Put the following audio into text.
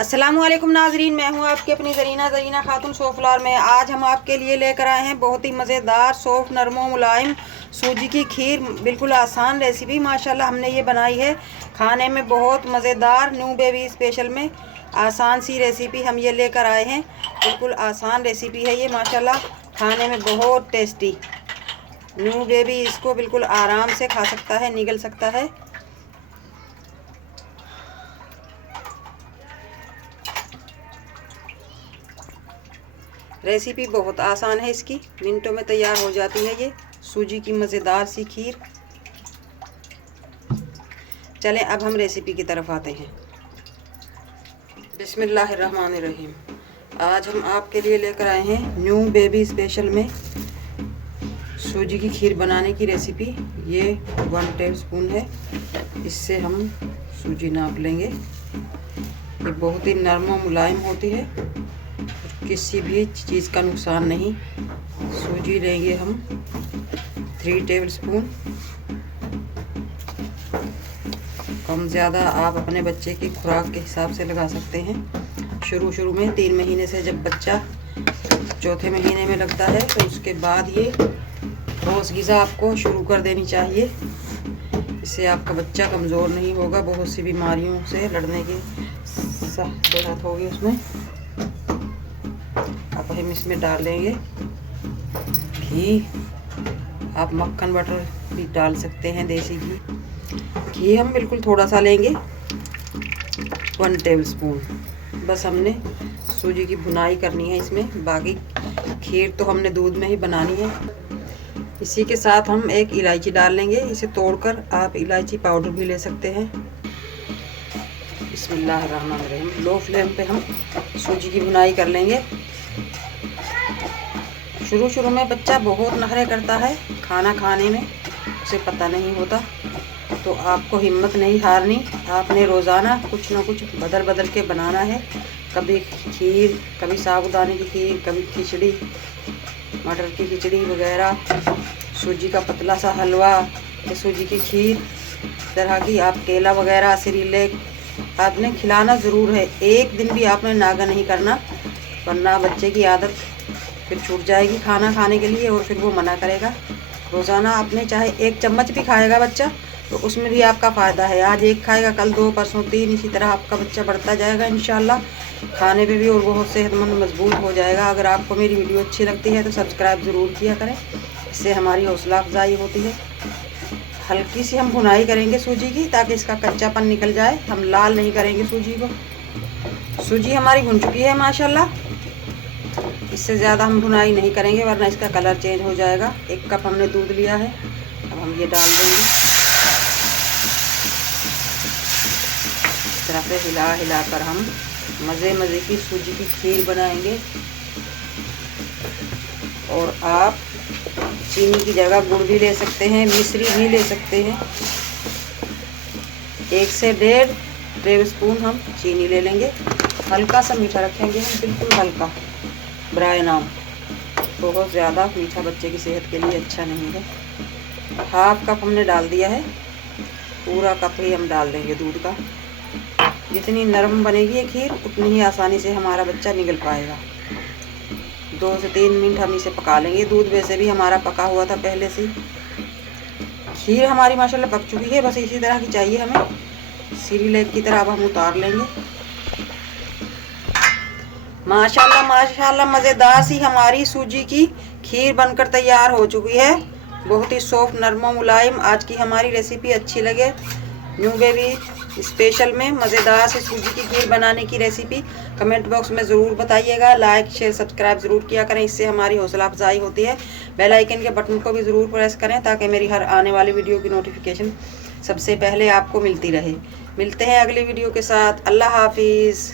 अस्सलामुअलैकुम नाजरीन, मैं हूं आपकी अपनी ज़रीना खातून सोफ्लावर में। आज हम आपके लिए लेकर आए हैं बहुत ही मज़ेदार सॉफ्ट नरमो मुलायम सूजी की खीर। बिल्कुल आसान रेसिपी माशाल्लाह हमने ये बनाई है। खाने में बहुत मज़ेदार, न्यू बेबी स्पेशल में आसान सी रेसिपी हम ये लेकर आए हैं। बिल्कुल आसान रेसिपी है ये माशाल्लाह, खाने में बहुत टेस्टी। न्यू बेबी इसको बिल्कुल आराम से खा सकता है, निगल सकता है। रेसिपी बहुत आसान है इसकी, मिनटों में तैयार हो जाती है ये सूजी की मज़ेदार सी खीर। चलें अब हम रेसिपी की तरफ आते हैं। बिस्मिल्लाहिर्रहमानिर्रहीम। आज हम आपके लिए लेकर आए हैं न्यू बेबी स्पेशल में सूजी की खीर बनाने की रेसिपी। ये 1 टेबलस्पून है, इससे हम सूजी नाप लेंगे। ये बहुत ही नरम और मुलायम होती है, किसी भी चीज़ का नुकसान नहीं। सूजी लेंगे हम 3 टेबलस्पून। कम ज़्यादा आप अपने बच्चे की खुराक के हिसाब से लगा सकते हैं। शुरू में 3 महीने से जब बच्चा 4थे महीने में लगता है तो उसके बाद ये रोज़ ग़िज़ा आपको शुरू कर देनी चाहिए। इससे आपका बच्चा कमज़ोर नहीं होगा, बहुत सी बीमारियों से लड़ने की जरूरत होगी उसमें। अब हम इसमें डालेंगे घी। आप मक्खन बटर भी डाल सकते हैं, देसी घी हम बिल्कुल थोड़ा सा लेंगे, 1 टेबलस्पून। बस हमने सूजी की भुनाई करनी है इसमें, बाकी खीर तो हमने दूध में ही बनानी है। इसी के साथ हम एक इलायची डाल लेंगे, इसे तोड़कर आप इलायची पाउडर भी ले सकते हैं। बिस्मिल्लाहिर्रहमानिर्रहीम। लो फ्लेम पे हम सूजी की भुनाई कर लेंगे। शुरू में बच्चा बहुत नखरे करता है खाना खाने में, उसे पता नहीं होता, तो आपको हिम्मत नहीं हारनी। आपने रोज़ाना कुछ ना कुछ बदल के बनाना है। कभी खीर, कभी साबूदाने की खीर, कभी खिचड़ी, मटर की खिचड़ी वगैरह, सूजी का पतला सा हलवा, सूजी की खीर, तरह की आप केला वगैरह, सेरेलैक आपने खिलाना ज़रूर है। एक दिन भी आपने नागा नहीं करना, वरना बच्चे की आदत फिर छूट जाएगी खाना खाने के लिए और फिर वो मना करेगा। रोज़ाना आपने चाहे 1 चम्मच भी खाएगा बच्चा तो उसमें भी आपका फ़ायदा है। आज 1 खाएगा, कल 2, परसों 3, इसी तरह आपका बच्चा बढ़ता जाएगा इंशाल्लाह खाने पे भी, और बहुत सेहतमंद मजबूत हो जाएगा। अगर आपको मेरी वीडियो अच्छी लगती है तो सब्सक्राइब ज़रूर किया करें, इससे हमारी हौसला अफजाई होती है। हल्की सी हम भुनाई करेंगे सूजी की, ताकि इसका कच्चापन निकल जाए। हम लाल नहीं करेंगे सूजी को। सूजी हमारी भुन चुकी है माशाल्लाह, इससे ज़्यादा हम भुनाई नहीं करेंगे वरना इसका कलर चेंज हो जाएगा। 1 कप हमने दूध लिया है, अब हम ये डाल देंगे। इस तरह से हिला कर हम मज़े की सूजी की खीर बनाएंगे। और आप चीनी की जगह गुड़ भी ले सकते हैं, मिश्री भी ले सकते हैं। 1 से 1.5 टेबलस्पून हम चीनी ले लेंगे। हल्का सा मीठा रखेंगे हम, बिल्कुल हल्का, बराए नाम। बहुत ज़्यादा मीठा बच्चे की सेहत के लिए अच्छा नहीं है। 1/2 कप हमने डाल दिया है, पूरा कप ही हम डाल देंगे दूध का। जितनी नरम बनेगी ये खीर उतनी ही आसानी से हमारा बच्चा निगल पाएगा। 2 से 3 मिनट हम इसे पका लेंगे। दूध वैसे भी हमारा पका हुआ था पहले से। खीर हमारी माशाल्लाह पक चुकी है, बस इसी तरह की चाहिए हमें, सेरेलैक की तरह। अब हम उतार लेंगे। माशाल्लाह मज़ेदार सी हमारी सूजी की खीर बनकर तैयार हो चुकी है। बहुत ही सॉफ्ट, नरम मुलायम। आज की हमारी रेसिपी अच्छी लगे, न्यू बेबी स्पेशल में मज़ेदार से सूजी की खीर बनाने की रेसिपी कमेंट बॉक्स में ज़रूर बताइएगा। लाइक शेयर सब्सक्राइब ज़रूर किया करें, इससे हमारी हौसला अफजाई होती है। बेल आइकन के बटन को भी ज़रूर प्रेस करें ताकि मेरी हर आने वाली वीडियो की नोटिफिकेशन सबसे पहले आपको मिलती रहे। मिलते हैं अगली वीडियो के साथ। अल्लाह हाफिज़।